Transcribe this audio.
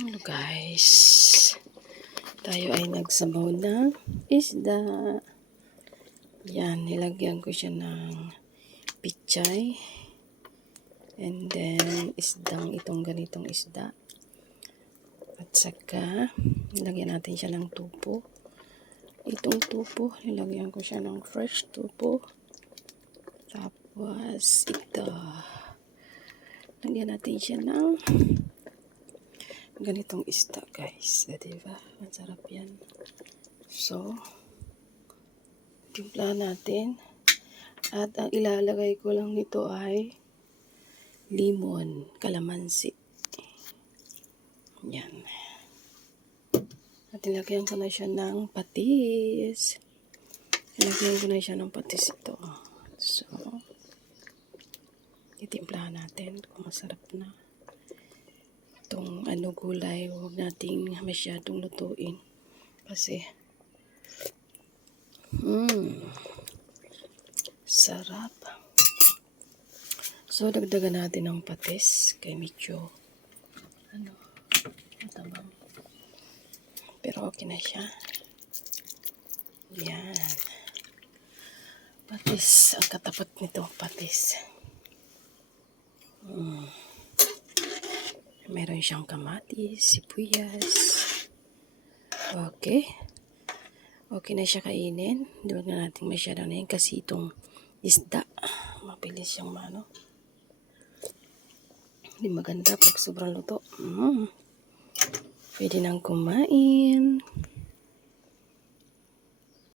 Hello guys, tayo ay nagsabaw ng isda. Yan, nilagyan ko siya ng pichay. And then, itong ganitong isda. At saka, nilagyan natin siya ng tupo. Itong tupo, nilagyan ko siya ng fresh tupo. Tapos, ito. Lagyan natin siya ng ganitong isda guys. Diba? Masarap yan. So, timpla natin. At ang ilalagay ko lang nito ay limon, kalamansi. Yan. At ilagyan ko na siya ng patis. Ilagyan ko na siya ng patis ito. So, itimplahan natin kung masarap na. Itong gulay, huwag nating masyadong lutuin. Kasi, sarap. So, dagdagan natin ng patis kay medyo, matabang. Pero okay na siya. Yan. Patis, ang katapat nito, patis. Meron siyang kamatis, sibuyas. Okay. Okay na siya kainin. Huwag na natin masyado na yun kasi itong isda, mabilis siyang hindi maganda pag sobrang luto. Pwede nang kumain.